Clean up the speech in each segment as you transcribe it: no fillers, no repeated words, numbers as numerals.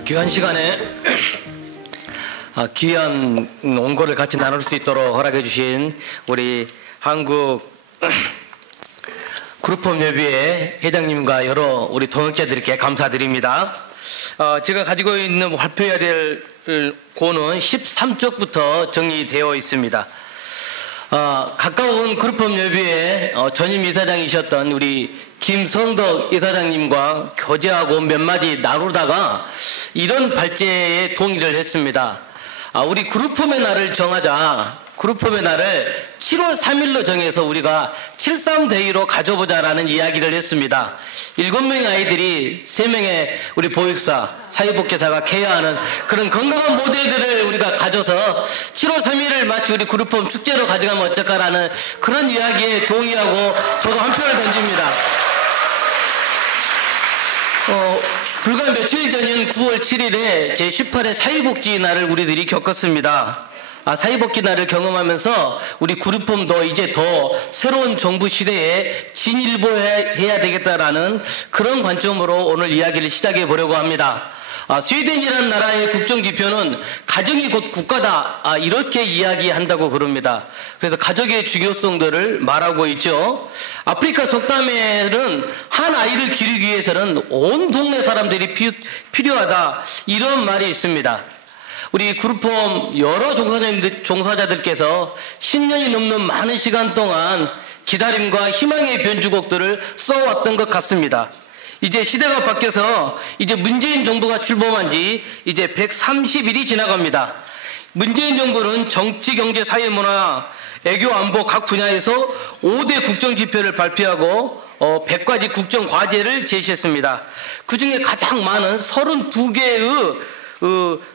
귀한 시간에 귀한 원고를 같이 나눌 수 있도록 허락해 주신 우리 한국 그룹홈협의회 회장님과 여러 우리 동역자들께 감사드립니다. 제가 가지고 있는 발표해야 될 고는 13쪽부터 정리되어 있습니다. 가까운 그룹홈협의회 전임 이사장이셨던 우리 김성덕 이사장님과 교제하고 몇 마디 나누다가 이런 발제에 동의를 했습니다. 우리 그룹홈의 날을 정하자. 그룹홈의 날을 7월 3일로 정해서 우리가 7.3데이로 가져보자라는 이야기를 했습니다. 7명의 아이들이 3명의 우리 보육사, 사회복지사가 케어하는 그런 건강한 모델들을 우리가 가져서 7월 3일을 마치 우리 그룹홈 축제로 가져가면 어쩔까라는 그런 이야기에 동의하고 저도 한 표를 던집니다. 불과 며칠 전인 9월 7일에 제18회 사회복지 날을 우리들이 겪었습니다. 사회복지 날을 경험하면서 우리 그룹홈도 이제 더 새로운 정부 시대에 진일보해야 되겠다라는 그런 관점으로 오늘 이야기를 시작해 보려고 합니다. 스웨덴이라는 나라의 국정지표는 가정이 곧 국가다, 이렇게 이야기한다고 그럽니다. 그래서 가족의 중요성들을 말하고 있죠. 아프리카 속담에는 한 아이를 기르기 위해서는 온 동네 사람들이 필요하다, 이런 말이 있습니다. 우리 그룹홈 여러 종사자들께서 10년이 넘는 많은 시간 동안 기다림과 희망의 변주곡들을 써왔던 것 같습니다. 이제 시대가 바뀌어서 이제 문재인 정부가 출범한 지 이제 130일이 지나갑니다. 문재인 정부는 정치, 경제, 사회, 문화, 애교, 안보 각 분야에서 5대 국정지표를 발표하고 100가지 국정과제를 제시했습니다. 그 중에 가장 많은 32개의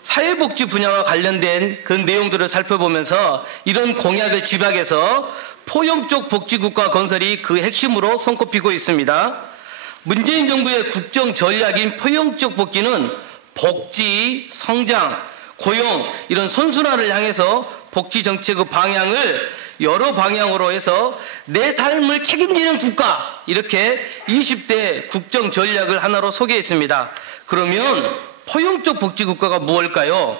사회복지 분야와 관련된 그 내용들을 살펴보면서 이런 공약을 집약해서 포용적 복지국가 건설이 그 핵심으로 손꼽히고 있습니다. 문재인 정부의 국정 전략인 포용적 복지는 복지, 성장, 고용 이런 선순환을 향해서 복지 정책의 방향을 여러 방향으로 해서 내 삶을 책임지는 국가, 이렇게 20대 국정 전략을 하나로 소개했습니다. 그러면 포용적 복지 국가가 무엇일까요?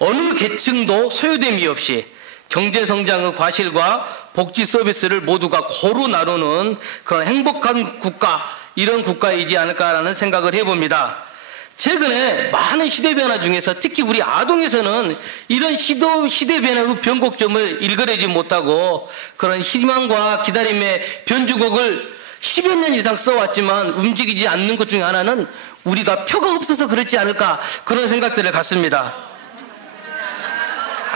어느 계층도 소외됨이 없이 경제 성장의 과실과 복지 서비스를 모두가 고루 나누는 그런 행복한 국가, 이런 국가이지 않을까라는 생각을 해봅니다. 최근에 많은 시대 변화 중에서 특히 우리 아동에서는 이런 시대 변화의 변곡점을 일그레지 못하고 그런 희망과 기다림의 변주곡을 10여 년 이상 써왔지만 움직이지 않는 것 중에 하나는 우리가 표가 없어서 그렇지 않을까, 그런 생각들을 갖습니다.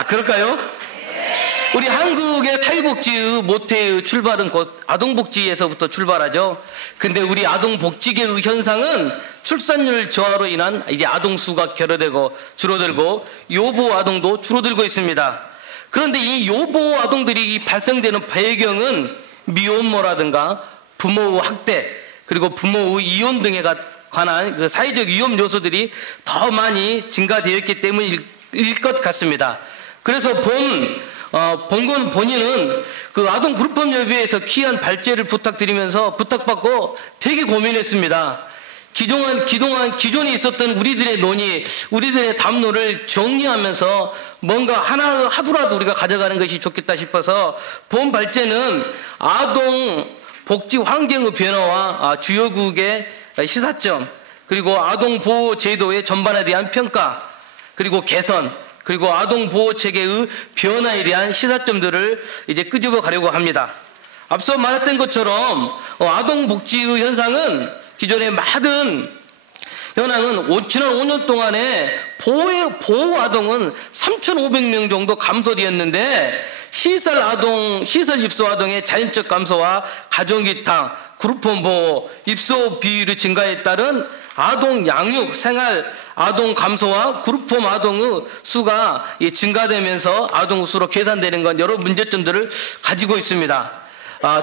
그럴까요? 우리 한국의 사회복지의 모태의 출발은 곧 아동복지에서부터 출발하죠. 근데 우리 아동복지계의 현상은 출산율 저하로 인한 이제 아동수가 줄어들고 요보 아동도 줄어들고 있습니다. 그런데 이 요보 아동들이 발생되는 배경은 미혼모라든가 부모의 학대, 그리고 부모의 이혼 등에 관한 그 사회적 위험 요소들이 더 많이 증가되었기 때문일 것 같습니다. 그래서 본인은 그 아동 그룹홈협의회에서 귀한 발제를 부탁받고 되게 고민했습니다. 기존에 있었던 우리들의 논의, 우리들의 담론을 정리하면서 뭔가 하루라도 우리가 가져가는 것이 좋겠다 싶어서 본 발제는 아동 복지 환경의 변화와 주요국의 시사점, 그리고 아동 보호 제도의 전반에 대한 평가, 그리고 개선, 그리고 아동 보호 체계의 변화에 대한 시사점들을 이제 끄집어 가려고 합니다. 앞서 말했던 것처럼 아동 복지의 현상은 기존의 많은 현황은 지난 5년 동안에 보호 아동은 3,500명 정도 감소되었는데 시설 입소 아동의 자연적 감소와 가정기탕, 그룹홈 보호, 입소 비율의 증가에 따른 아동 양육, 생활 아동 감소와 그룹홈 아동의 수가 증가되면서 아동 수로 계산되는 건 여러 문제점들을 가지고 있습니다.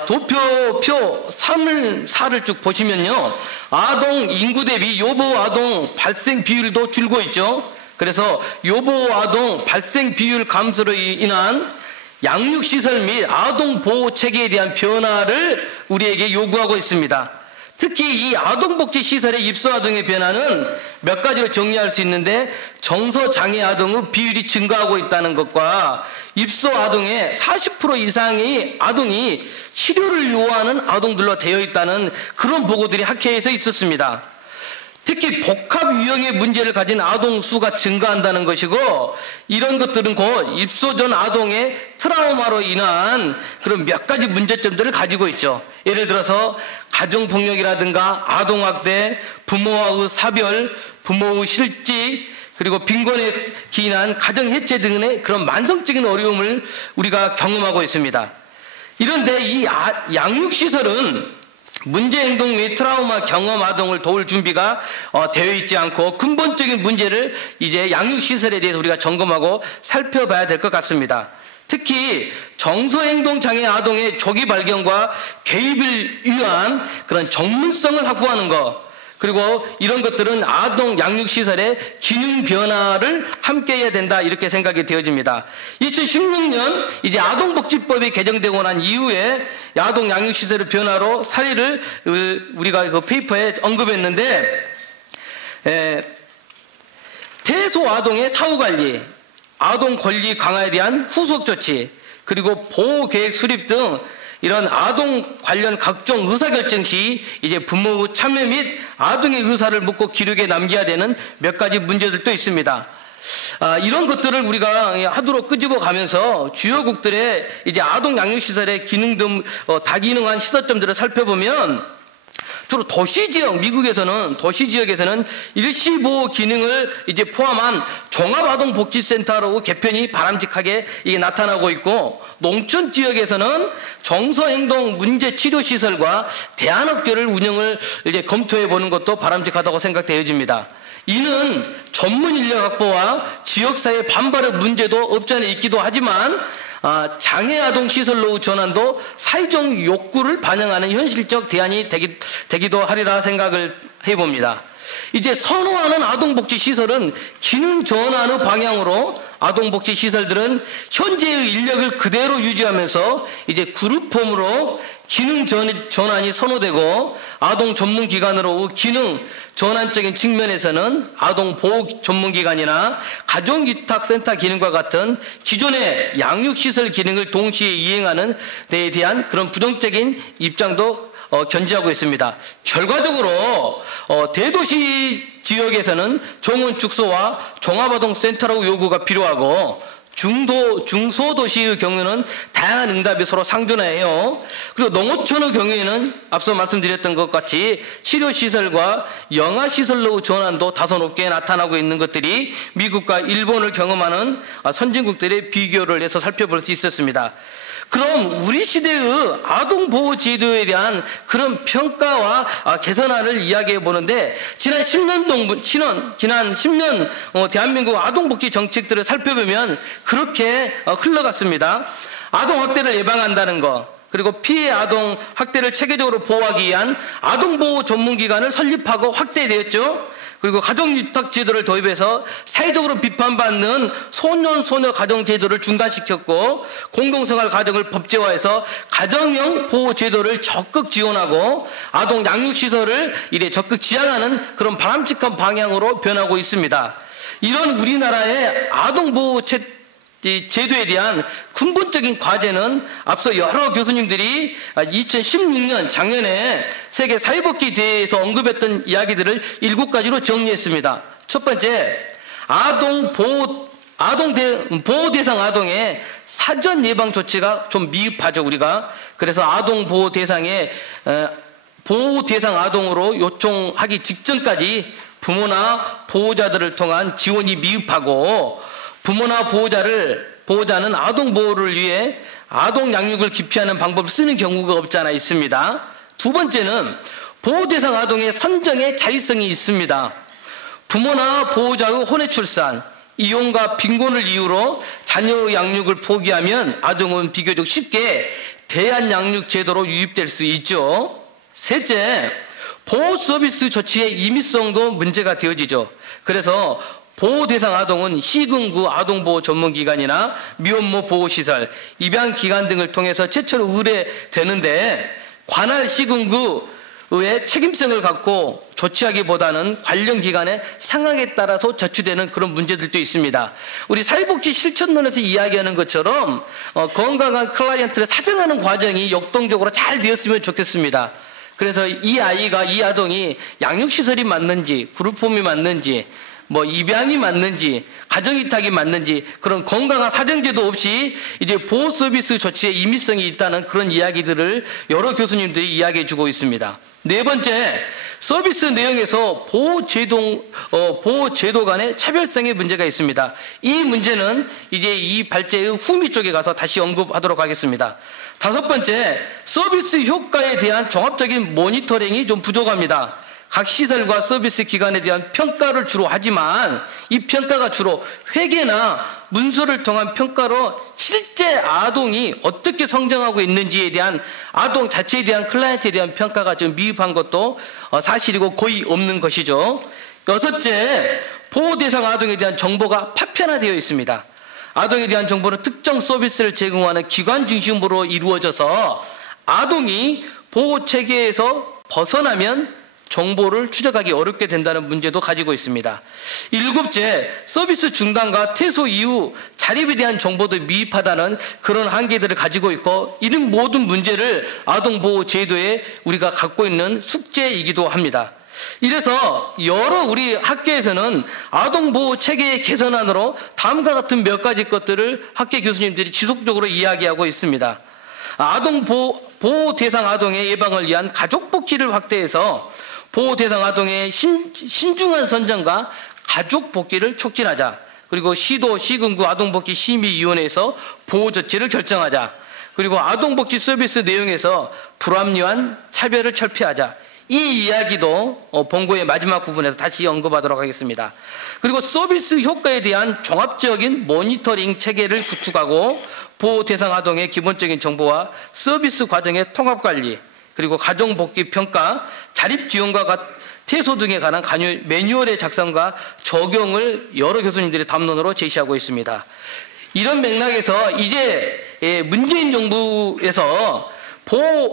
도표표 3을 4를 쭉 보시면요, 아동 인구 대비 요보 아동 발생 비율도 줄고 있죠. 그래서 요보 아동 발생 비율 감소로 인한 양육시설 및 아동 보호 체계에 대한 변화를 우리에게 요구하고 있습니다. 특히 이 아동복지시설의 입소아동의 변화는 몇 가지로 정리할 수 있는데, 정서장애 아동의 비율이 증가하고 있다는 것과 입소아동의 40% 이상의 아동이 치료를 요하는 아동들로 되어 있다는 그런 보고들이 학회에서 있었습니다. 특히 복합 유형의 문제를 가진 아동 수가 증가한다는 것이고, 이런 것들은 곧 입소 전 아동의 트라우마로 인한 그런 몇 가지 문제점들을 가지고 있죠. 예를 들어서 가정폭력이라든가 아동학대, 부모와의 사별, 부모의 실직, 그리고 빈곤에 기인한 가정해체 등의 그런 만성적인 어려움을 우리가 경험하고 있습니다. 이런데 이 양육시설은 문제행동 및 트라우마 경험 아동을 도울 준비가 되어 있지 않고, 근본적인 문제를 이제 양육시설에 대해서 우리가 점검하고 살펴봐야 될 것 같습니다. 특히 정서행동장애 아동의 조기 발견과 개입을 위한 그런 전문성을 확보하는 것, 그리고 이런 것들은 아동 양육시설의 기능 변화를 함께 해야 된다, 이렇게 생각이 되어집니다. 2016년 이제 아동복지법이 개정되고 난 이후에 아동 양육시설의 변화로 사례를 우리가 그 페이퍼에 언급했는데, 태소아동의 사후관리, 아동 권리 강화에 대한 후속 조치, 그리고 보호계획 수립 등 이런 아동 관련 각종 의사결정 시 이제 부모의 참여 및 아동의 의사를 묻고 기록에 남겨야 되는 몇 가지 문제들도 있습니다. 이런 것들을 우리가 하도록 끄집어 가면서 주요국들의 이제 아동 양육시설의 기능 등 다기능한 시설점들을 살펴보면, 주로 도시지역, 미국에서는 도시지역에서는 일시보호 기능을 이제 포함한 종합아동복지센터로 개편이 바람직하게 이게 나타나고 있고, 농촌 지역에서는 정서행동 문제치료시설과 대안학교를 운영을 이제 검토해 보는 것도 바람직하다고 생각되어집니다. 이는 전문 인력 확보와 지역사회 반발의 문제도 없지 않아 있기도 하지만, 장애아동 시설로 전환도 사회적 욕구를 반영하는 현실적 대안이 되기도 하리라 생각을 해봅니다. 이제 선호하는 아동복지시설은 기능 전환의 방향으로, 아동복지시설들은 현재의 인력을 그대로 유지하면서 이제 그룹홈으로 기능 전환이 선호되고, 아동 전문기관으로 기능 전환적인 측면에서는 아동보호 전문기관이나 가정위탁센터 기능과 같은 기존의 양육시설 기능을 동시에 이행하는 데에 대한 그런 부정적인 입장도 견지하고 있습니다. 결과적으로 대도시 지역에서는 종원축소와 종합아동센터라고 요구가 필요하고, 중소도시의 경우는 다양한 응답이 서로 상존해요. 그리고 농어촌의 경우에는 앞서 말씀드렸던 것 같이 치료시설과 영아시설로 전환도 다소 높게 나타나고 있는 것들이 미국과 일본을 경험하는 선진국들의 비교를 해서 살펴볼 수 있었습니다. 그럼 우리 시대의 아동보호제도에 대한 그런 평가와 개선안을 이야기해 보는데, 지난 10년 대한민국 아동복지 정책들을 살펴보면 그렇게 흘러갔습니다. 아동학대를 예방한다는 것, 그리고 피해 아동 학대를 체계적으로 보호하기 위한 아동보호 전문기관을 설립하고 확대되었죠. 그리고 가정유탁제도를 도입해서 사회적으로 비판받는 소년 가정제도를 중단시켰고, 공동생활 가정을 법제화해서 가정형 보호제도를 적극 지원하고, 아동 양육시설을 이래 적극 지향하는 그런 바람직한 방향으로 변하고 있습니다. 이런 우리나라의 아동보호 제도에 대한 근본적인 과제는 앞서 여러 교수님들이 2016년 작년에 세계 사회복지 대회에서 언급했던 이야기들을 7가지로 정리했습니다. 첫 번째, 보호 대상 아동의 사전 예방 조치가 좀 미흡하죠, 우리가. 그래서 아동 보호 대상 아동으로 요청하기 직전까지 부모나 보호자들을 통한 지원이 미흡하고, 부모나 보호자는 아동 보호를 위해 아동 양육을 기피하는 방법을 쓰는 경우가 없지 않아 있습니다. 두 번째는 보호 대상 아동의 선정에 자율성이 있습니다. 부모나 보호자의 혼외 출산, 이혼과 빈곤을 이유로 자녀의 양육을 포기하면 아동은 비교적 쉽게 대안 양육 제도로 유입될 수 있죠. 셋째, 보호 서비스 조치의 임의성도 문제가 되어지죠. 그래서 보호 대상 아동은 시군구 아동보호 전문기관이나 미혼모 보호시설, 입양기관 등을 통해서 최초로 의뢰되는데, 관할 시군구 의 책임성을 갖고 조치하기보다는 관련 기관의 상황에 따라서 조치되는 그런 문제들도 있습니다. 우리 사회복지 실천론에서 이야기하는 것처럼 건강한 클라이언트를 사정하는 과정이 역동적으로 잘 되었으면 좋겠습니다. 그래서 이 아이가, 이 아동이 양육시설이 맞는지, 그룹홈이 맞는지, 뭐 입양이 맞는지, 가정위탁이 맞는지, 그런 건강한 사정제도 없이 이제 보호 서비스 조치에 임의성이 있다는 그런 이야기들을 여러 교수님들이 이야기해 주고 있습니다. 네 번째, 서비스 내용에서 보호제도 간의 차별성의 문제가 있습니다. 이 문제는 이제 이 발제의 후미 쪽에 가서 다시 언급하도록 하겠습니다. 다섯 번째, 서비스 효과에 대한 종합적인 모니터링이 좀 부족합니다. 각 시설과 서비스 기관에 대한 평가를 주로 하지만 이 평가가 주로 회계나 문서를 통한 평가로 실제 아동이 어떻게 성장하고 있는지에 대한 아동 자체에 대한 클라이언트에 대한 평가가 좀 미흡한 것도 사실이고 거의 없는 것이죠. 여섯째, 보호 대상 아동에 대한 정보가 파편화되어 있습니다. 아동에 대한 정보는 특정 서비스를 제공하는 기관 중심으로 이루어져서 아동이 보호 체계에서 벗어나면 정보를 추적하기 어렵게 된다는 문제도 가지고 있습니다. 일곱째, 서비스 중단과 퇴소 이후 자립에 대한 정보도 미흡하다는 그런 한계들을 가지고 있고, 이런 모든 문제를 아동보호제도에 우리가 갖고 있는 숙제이기도 합니다. 이래서 여러 우리 학교에서는 아동보호 체계의 개선안으로 다음과 같은 몇 가지 것들을 학계 교수님들이 지속적으로 이야기하고 있습니다. 보호 대상 아동의 예방을 위한 가족복지를 확대해서 보호 대상 아동의 신중한 선정과 가족 복귀를 촉진하자. 그리고 시도, 시군구 아동복지 심의위원회에서 보호 조치를 결정하자. 그리고 아동복지 서비스 내용에서 불합리한 차별을 철폐하자. 이 이야기도 본고의 마지막 부분에서 다시 언급하도록 하겠습니다. 그리고 서비스 효과에 대한 종합적인 모니터링 체계를 구축하고 보호 대상 아동의 기본적인 정보와 서비스 과정의 통합관리, 그리고 가정복귀 평가, 자립지원과 퇴소 등에 관한 매뉴얼의 작성과 적용을 여러 교수님들이 담론으로 제시하고 있습니다. 이런 맥락에서 이제 문재인 정부에서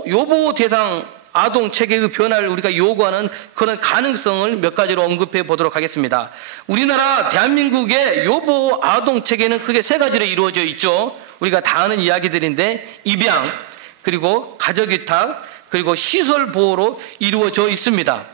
요보호 대상 아동 체계의 변화를 우리가 요구하는 그런 가능성을 몇 가지로 언급해 보도록 하겠습니다. 우리나라 대한민국의 요보호 아동 체계는 크게 세 가지로 이루어져 있죠. 우리가 다 아는 이야기들인데 입양, 그리고 가족위탁, 그리고 시설 보호로 이루어져 있습니다.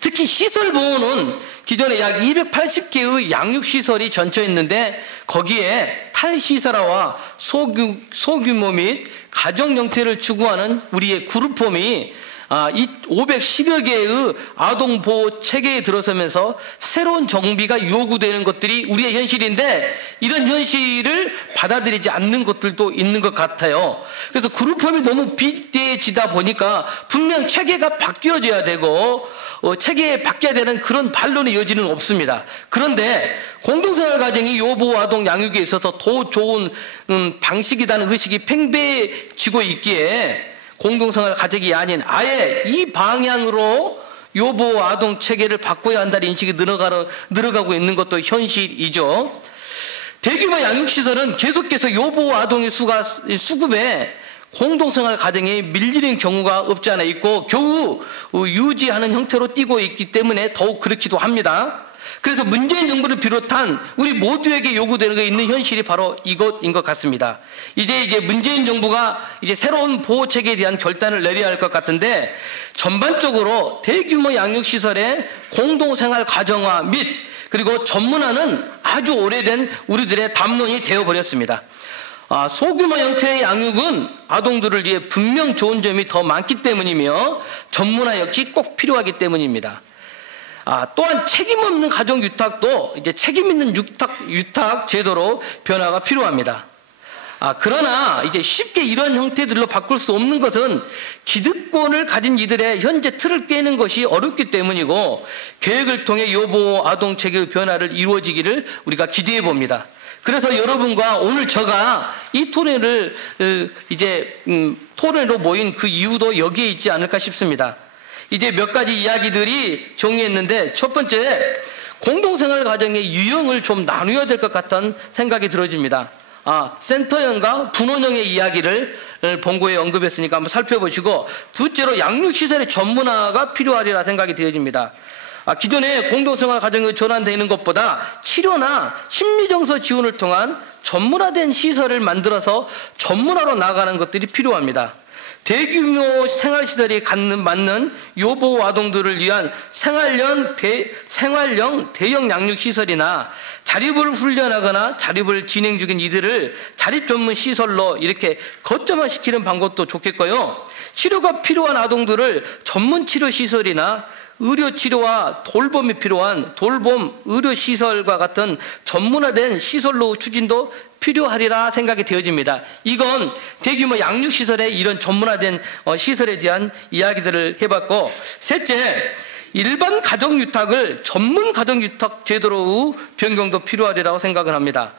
특히 시설 보호는 기존에 약 280개의 양육시설이 전처했는데 거기에 탈시설화와 소규모 및 가정 형태를 추구하는 우리의 그룹홈이 510여 개의 아동보호 체계에 들어서면서 새로운 정비가 요구되는 것들이 우리의 현실인데 이런 현실을 받아들이지 않는 것들도 있는 것 같아요. 그래서 그룹홈이 너무 빗대지다 보니까 분명 체계가 바뀌어져야 되고 체계에 바뀌어야 되는 그런 반론의 여지는 없습니다. 그런데 공동생활 가정이 요보호 아동 양육에 있어서 더 좋은 방식이라는 의식이 팽배해지고 있기에 공동생활 가족이 아닌 아예 이 방향으로 요보호 아동 체계를 바꿔야 한다는 인식이 늘어가고 있는 것도 현실이죠. 대규모 양육시설은 계속해서 요보호 아동의 수급에 공동생활 가정에 밀리는 경우가 없지 않아 있고 겨우 유지하는 형태로 띄고 있기 때문에 더욱 그렇기도 합니다. 그래서 문재인 정부를 비롯한 우리 모두에게 요구되는 게 있는 현실이 바로 이것인 것 같습니다. 이제 문재인 정부가 이제 새로운 보호 체계에 대한 결단을 내려야 할 것 같은데 전반적으로 대규모 양육시설의 공동생활 가정화 및 그리고 전문화는 아주 오래된 우리들의 담론이 되어버렸습니다. 소규모 형태의 양육은 아동들을 위해 분명 좋은 점이 더 많기 때문이며 전문화 역시 꼭 필요하기 때문입니다. 또한 책임 없는 가정 유탁도 이제 책임 있는 유탁 제도로 변화가 필요합니다. 그러나 이제 쉽게 이런 형태들로 바꿀 수 없는 것은 기득권을 가진 이들의 현재 틀을 깨는 것이 어렵기 때문이고 계획을 통해 요보호 아동 체계의 변화를 이루어지기를 우리가 기대해 봅니다. 그래서 여러분과 오늘 제가 이 토론을 토론으로 모인 그 이유도 여기에 있지 않을까 싶습니다. 이제 몇 가지 이야기들이 정리했는데 첫 번째, 공동생활 가정의 유형을 좀 나누어야 될 것 같다는 생각이 들어집니다. 센터형과 분원형의 이야기를 본고에 언급했으니까 한번 살펴보시고, 둘째로 양육시설의 전문화가 필요하리라 생각이 되어집니다. 기존의 공동생활 가정이 전환되는 것보다 치료나 심리정서 지원을 통한 전문화된 시설을 만들어서 전문화로 나아가는 것들이 필요합니다. 대규모 생활시설이 맞는 요보호 아동들을 위한 생활형 대형 양육시설이나 자립을 훈련하거나 자립을 진행 중인 이들을 자립 전문 시설로 이렇게 거점화시키는 방법도 좋겠고요. 치료가 필요한 아동들을 전문 치료 시설이나 의료치료와 돌봄이 필요한 돌봄 의료시설과 같은 전문화된 시설로 추진도 필요하리라 생각이 되어집니다. 이건 대규모 양육시설의 이런 전문화된 시설에 대한 이야기들을 해봤고, 셋째, 일반 가정유탁을 전문 가정유탁 제도로 변경도 필요하리라고 생각을 합니다.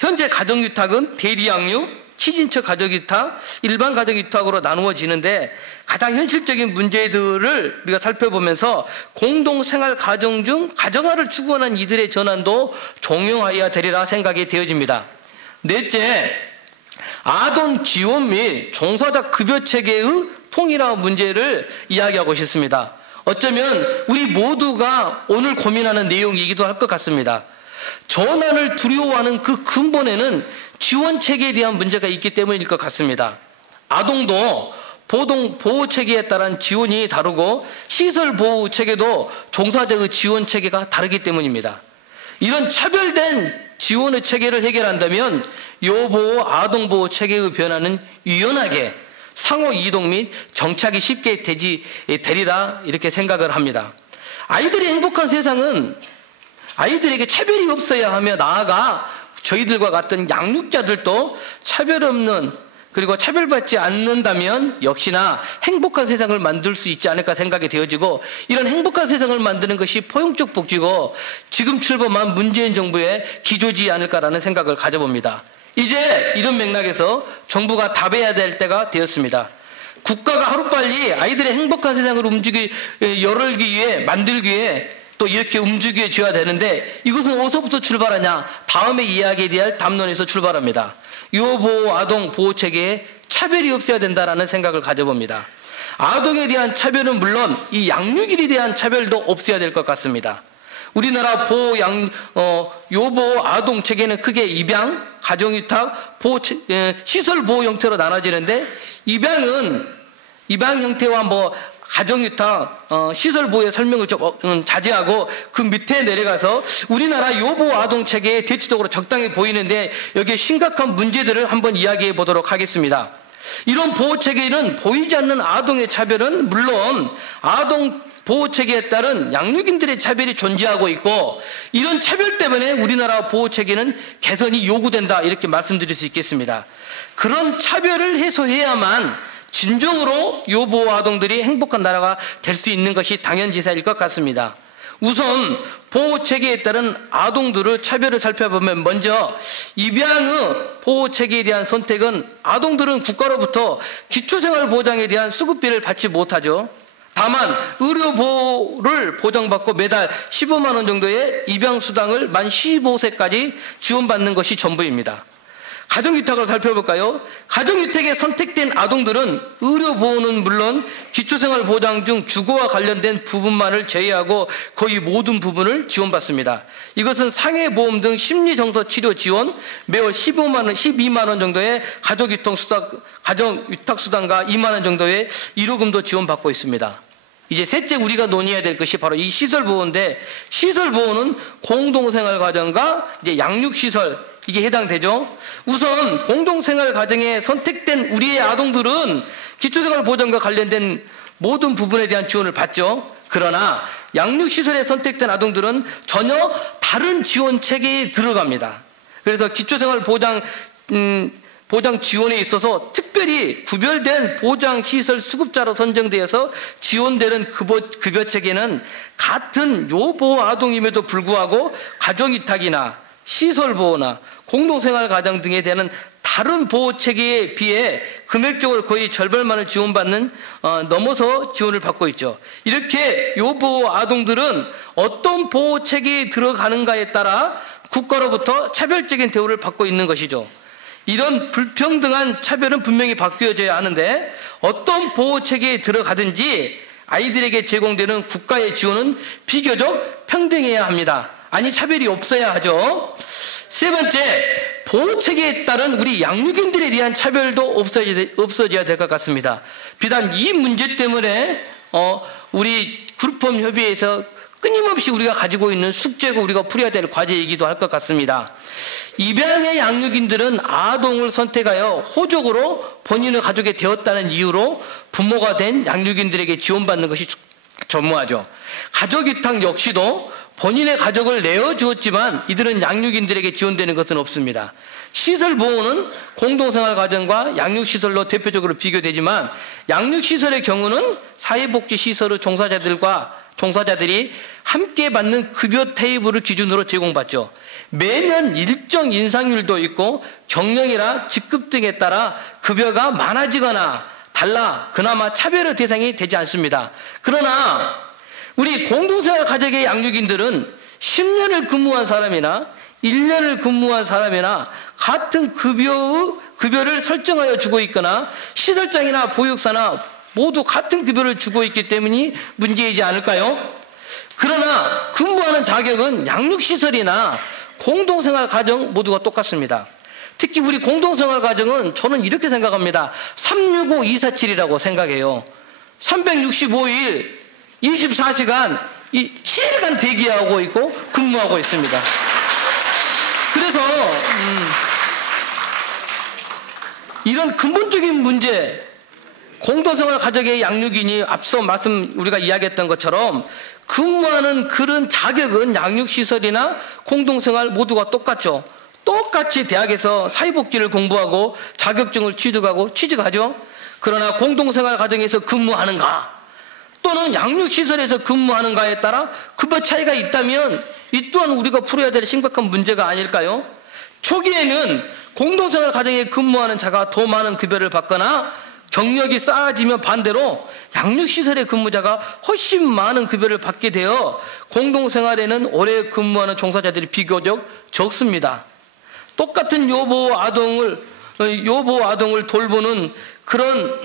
현재 가정유탁은 대리양육, 친인척 가정유탁, 일반 가정유탁으로 나누어지는데, 가장 현실적인 문제들을 우리가 살펴보면서 공동생활 가정 중 가정화를 추구하는 이들의 전환도 종용하여야 되리라 생각이 되어집니다. 넷째, 아동 지원 및 종사자 급여 체계의 통일화 문제를 이야기하고 싶습니다. 어쩌면 우리 모두가 오늘 고민하는 내용이기도 할 것 같습니다. 전환을 두려워하는 그 근본에는 지원 체계에 대한 문제가 있기 때문일 것 같습니다. 아동도 보호 체계에 따른 지원이 다르고 시설 보호 체계도 종사자의 지원 체계가 다르기 때문입니다. 이런 차별된 지원의 체계를 해결한다면 요보호 아동보호 체계의 변화는 유연하게 상호 이동 및 정착이 쉽게 되리라 이렇게 생각을 합니다. 아이들이 행복한 세상은 아이들에게 차별이 없어야 하며, 나아가 저희들과 같은 양육자들도 차별 없는, 그리고 차별받지 않는다면 역시나 행복한 세상을 만들 수 있지 않을까 생각이 되어지고, 이런 행복한 세상을 만드는 것이 포용적 복지고 지금 출범한 문재인 정부의 기조지 않을까라는 생각을 가져봅니다. 이제 이런 맥락에서 정부가 답해야 될 때가 되었습니다. 국가가 하루빨리 아이들의 행복한 세상을 열기 위해, 만들기 위해 또 이렇게 움직여줘야 되는데, 이것은 어디서부터 출발하냐? 다음에 이야기해야 할 담론에서 출발합니다. 요보호 아동 보호 체계에 차별이 없어야 된다라는 생각을 가져봅니다. 아동에 대한 차별은 물론 이 양육인에 대한 차별도 없어야 될 것 같습니다. 우리나라 요보호 아동 체계는 크게 입양, 가정유탁, 시설 보호 형태로 나눠지는데, 입양 형태와 가정유탁, 시설 보호의 설명을 좀 자제하고 그 밑에 내려가서 우리나라 요보호 아동 체계에 대체적으로 적당히 보이는데, 여기에 심각한 문제들을 한번 이야기해 보도록 하겠습니다. 이런 보호 체계는 보이지 않는 아동의 차별은 물론 아동 보호 체계에 따른 양육인들의 차별이 존재하고 있고, 이런 차별 때문에 우리나라 보호 체계는 개선이 요구된다 이렇게 말씀드릴 수 있겠습니다. 그런 차별을 해소해야만 진정으로 요보호 아동들이 행복한 나라가 될 수 있는 것이 당연지사일 것 같습니다. 우선 보호체계에 따른 아동들의 차별을 살펴보면, 먼저 입양의 보호체계에 대한 선택은 아동들은 국가로부터 기초생활보장에 대한 수급비를 받지 못하죠. 다만 의료보호를 보장받고 매달 15만 원 정도의 입양수당을 만 15세까지 지원받는 것이 전부입니다. 가정유탁을 살펴볼까요? 가정유탁에 선택된 아동들은 의료보호는 물론 기초생활보장 중 주거와 관련된 부분만을 제외하고 거의 모든 부분을 지원받습니다. 이것은 상해보험 등 심리정서치료 지원, 매월 12만 원 정도의 가정유탁수당과 2만 원 정도의 일요금도 지원받고 있습니다. 이제 셋째 우리가 논의해야 될 것이 바로 이 시설보호인데, 시설보호는 공동생활가정과 이제 양육시설, 이게 해당되죠. 우선 공동생활 가정에 선택된 우리의 아동들은 기초생활 보장과 관련된 모든 부분에 대한 지원을 받죠. 그러나 양육시설에 선택된 아동들은 전혀 다른 지원 체계에 들어갑니다. 그래서 기초생활 보장 지원에 있어서 특별히 구별된 보장시설 수급자로 선정되어서 지원되는 급여 체계는 같은 요보호 아동임에도 불구하고 가정위탁이나 시설보호나 공동생활가정 등에 대한 다른 보호체계에 비해 금액적으로 거의 절반만을 지원받는 넘어서 지원을 받고 있죠. 이렇게 요보호 아동들은 어떤 보호체계에 들어가는가에 따라 국가로부터 차별적인 대우를 받고 있는 것이죠. 이런 불평등한 차별은 분명히 바뀌어져야 하는데 어떤 보호체계에 들어가든지 아이들에게 제공되는 국가의 지원은 비교적 평등해야 합니다. 아니 차별이 없어야 하죠. 세 번째, 보호체계에 따른 우리 양육인들에 대한 차별도 없어져야 될 것 같습니다. 비단 이 문제 때문에 우리 그룹홈 협의회에서 끊임없이 우리가 가지고 있는 숙제고 우리가 풀어야 될 과제이기도 할 것 같습니다. 입양의 양육인들은 아동을 선택하여 호적으로 본인의 가족이 되었다는 이유로 부모가 된 양육인들에게 지원받는 것이 전무하죠. 가족위탁 역시도 본인의 가족을 내어주었지만 이들은 양육인들에게 지원되는 것은 없습니다. 시설보호는 공동생활가정과 양육시설로 대표적으로 비교되지만 양육시설의 경우는 사회복지시설의 종사자들이 함께 받는 급여 테이블을 기준으로 제공받죠. 매년 일정 인상률도 있고 경력이나 직급 등에 따라 급여가 많아지거나 달라 그나마 차별의 대상이 되지 않습니다. 그러나 우리 공동생활 가족의 양육인들은 10년을 근무한 사람이나 1년을 근무한 사람이나 같은 급여를 설정하여 주고 있거나 시설장이나 보육사나 모두 같은 급여를 주고 있기 때문이 문제이지 않을까요? 그러나 근무하는 자격은 양육시설이나 공동생활 가정 모두가 똑같습니다. 특히 우리 공동생활 가정은 저는 이렇게 생각합니다. 365-247이라고 생각해요. 365일 24시간 7일간 대기하고 있고 근무하고 있습니다. 그래서 이런 근본적인 문제, 공동생활 가족의 양육인이 앞서 우리가 이야기했던 것처럼 근무하는 그런 자격은 양육시설이나 공동생활 모두가 똑같죠. 똑같이 대학에서 사회복지를 공부하고 자격증을 취득하죠. 그러나 공동생활 가정에서 근무하는가 또는 양육시설에서 근무하는가에 따라 급여 차이가 있다면 이 또한 우리가 풀어야 될 심각한 문제가 아닐까요? 초기에는 공동생활 가정에 근무하는 자가 더 많은 급여를 받거나 경력이 쌓아지면 반대로 양육시설의 근무자가 훨씬 많은 급여를 받게 되어 공동생활에는 오래 근무하는 종사자들이 비교적 적습니다. 똑같은 요보 아동을 돌보는 그런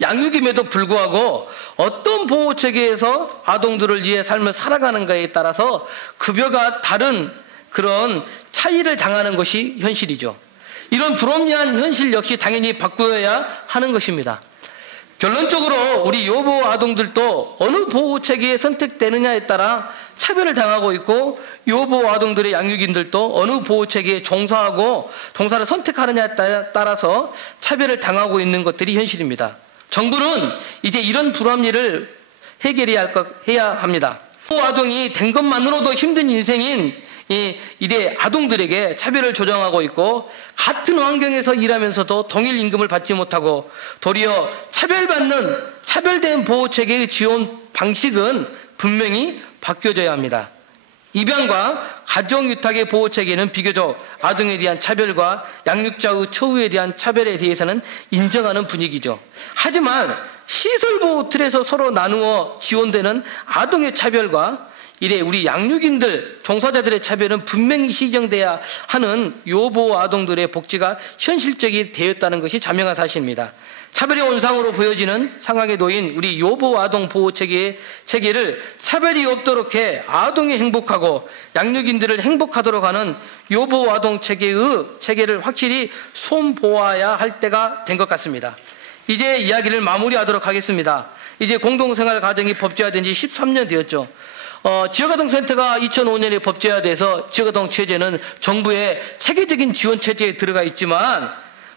양육임에도 불구하고 어떤 보호체계에서 아동들을 위해 삶을 살아가는가에 따라서 급여가 다른 그런 차이를 당하는 것이 현실이죠. 이런 불합리한 현실 역시 당연히 바꾸어야 하는 것입니다. 결론적으로 우리 요보 아동들도 어느 보호체계에 선택되느냐에 따라 차별을 당하고 있고 요보 아동들의 양육인들도 어느 보호체계에 종사를 선택하느냐에 따라서 차별을 당하고 있는 것들이 현실입니다. 정부는 이제 이런 불합리를 해야 합니다. 요보 아동이 된 것만으로도 힘든 인생인 이래 아동들에게 차별을 조정하고 있고 같은 환경에서 일하면서도 동일 임금을 받지 못하고 도리어 차별된 보호체계의 지원 방식은 분명히 바뀌어져야 합니다. 입양과 가정위탁의 보호체계는 비교적 아동에 대한 차별과 양육자의 처우에 대한 차별에 대해서는 인정하는 분위기죠. 하지만 시설보호 틀에서 서로 나누어 지원되는 아동의 차별과 이래 우리 양육인들, 종사자들의 차별은 분명히 시정돼야 하는 요보 아동들의 복지가 현실적이 되었다는 것이 자명한 사실입니다. 차별의 온상으로 보여지는 상황에 놓인 우리 요보 아동 보호 체계를 차별이 없도록 해 아동이 행복하고 양육인들을 행복하도록 하는 요보 아동 체계를 확실히 손보아야 할 때가 된 것 같습니다. 이제 이야기를 마무리하도록 하겠습니다. 이제 공동생활 가정이 법제화된 지 13년 되었죠. 지역아동센터가 2005년에 법제화돼서 지역아동 체제는 정부의 체계적인 지원 체제에 들어가 있지만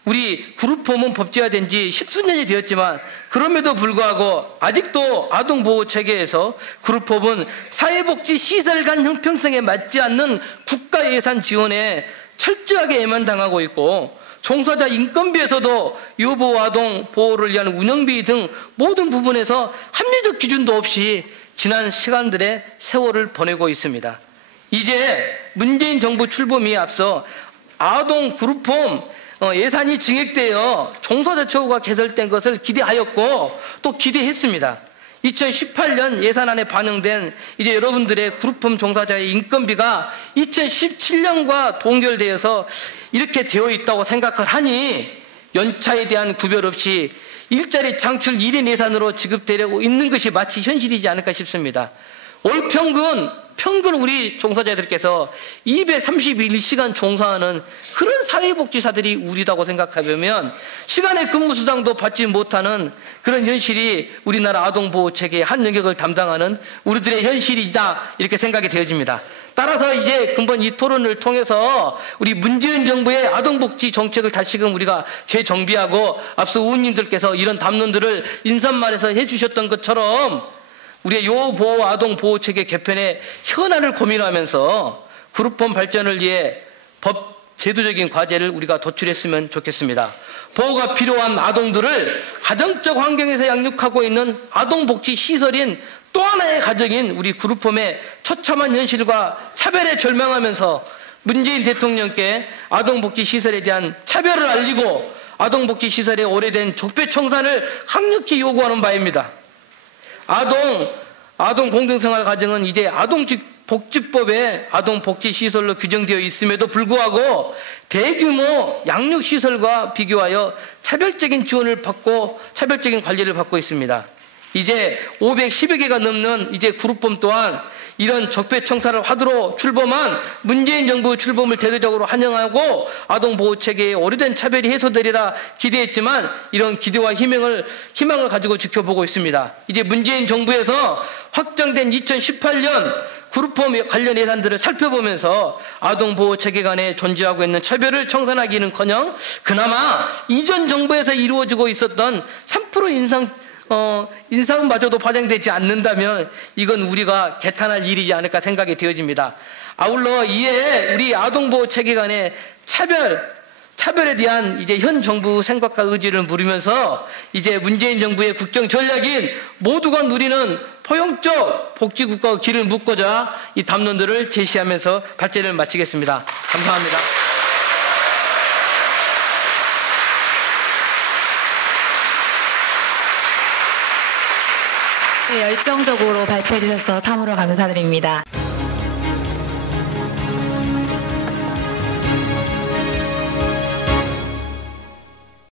우리 그룹홈은 법제화된 지 10수년이 되었지만 그럼에도 불구하고 아직도 아동보호체계에서 그룹홈은 사회복지 시설 간 형평성에 맞지 않는 국가 예산 지원에 철저하게 애만당하고 있고 종사자 인건비에서도 유보 아동 보호를 위한 운영비 등 모든 부분에서 합리적 기준도 없이 지난 시간들의 세월을 보내고 있습니다. 이제 문재인 정부 출범에 앞서 아동 그룹홈 예산이 증액되어 종사자 처우가 개설된 것을 기대하였고 또 기대했습니다. 2018년 예산안에 반영된 이제 여러분들의 그룹홈 종사자의 인건비가 2017년과 동결되어서 이렇게 되어 있다고 생각을 하니 연차에 대한 구별 없이 일자리 창출 1인 예산으로 지급되려고 있는 것이 마치 현실이지 않을까 싶습니다. 올 평균 우리 종사자들께서 231시간 종사하는 그런 사회복지사들이 우리다고 생각하면 시간의 근무수당도 받지 못하는 그런 현실이 우리나라 아동보호체계의 한 영역을 담당하는 우리들의 현실이다, 이렇게 생각이 되어집니다. 따라서 이제 근본 이 토론을 통해서 우리 문재인 정부의 아동복지 정책을 다시금 우리가 재정비하고 앞서 의원님들께서 이런 담론들을 인사말에서 해주셨던 것처럼 우리의 요보호 아동보호체계 개편의 현안을 고민하면서 그룹홈 발전을 위해 법 제도적인 과제를 우리가 도출했으면 좋겠습니다. 보호가 필요한 아동들을 가정적 환경에서 양육하고 있는 아동복지 시설인 또 하나의 가정인 우리 그룹홈의 처참한 현실과 차별에 절망하면서 문재인 대통령께 아동복지 시설에 대한 차별을 알리고 아동복지 시설의 오래된 적폐청산을 강력히 요구하는 바입니다. 아동 공동생활 가정은 이제 아동복지법에 아동복지시설로 규정되어 있음에도 불구하고 대규모 양육시설과 비교하여 차별적인 지원을 받고 차별적인 관리를 받고 있습니다. 이제 510여 개가 넘는 이제 그룹홈 또한 이런 적폐청산을 화두로 출범한 문재인 정부 출범을 대대적으로 환영하고 아동보호체계의 오래된 차별이 해소되리라 기대했지만 이런 기대와 희망을 가지고 지켜보고 있습니다. 이제 문재인 정부에서 확정된 2018년 그룹홈 관련 예산들을 살펴보면서 아동보호체계 간에 존재하고 있는 차별을 청산하기는커녕 그나마 이전 정부에서 이루어지고 있었던 3% 인상마저도 반영되지 않는다면 이건 우리가 개탄할 일이지 않을까 생각이 되어집니다. 아울러 이에 우리 아동보호 체계 간의 차별에 대한 이제 현 정부 생각과 의지를 물으면서 이제 문재인 정부의 국정 전략인 모두가 누리는 포용적 복지국가의 길을 묻고자 이 담론들을 제시하면서 발제를 마치겠습니다. 감사합니다. 네, 열정적으로 발표해 주셔서 참으로 감사드립니다.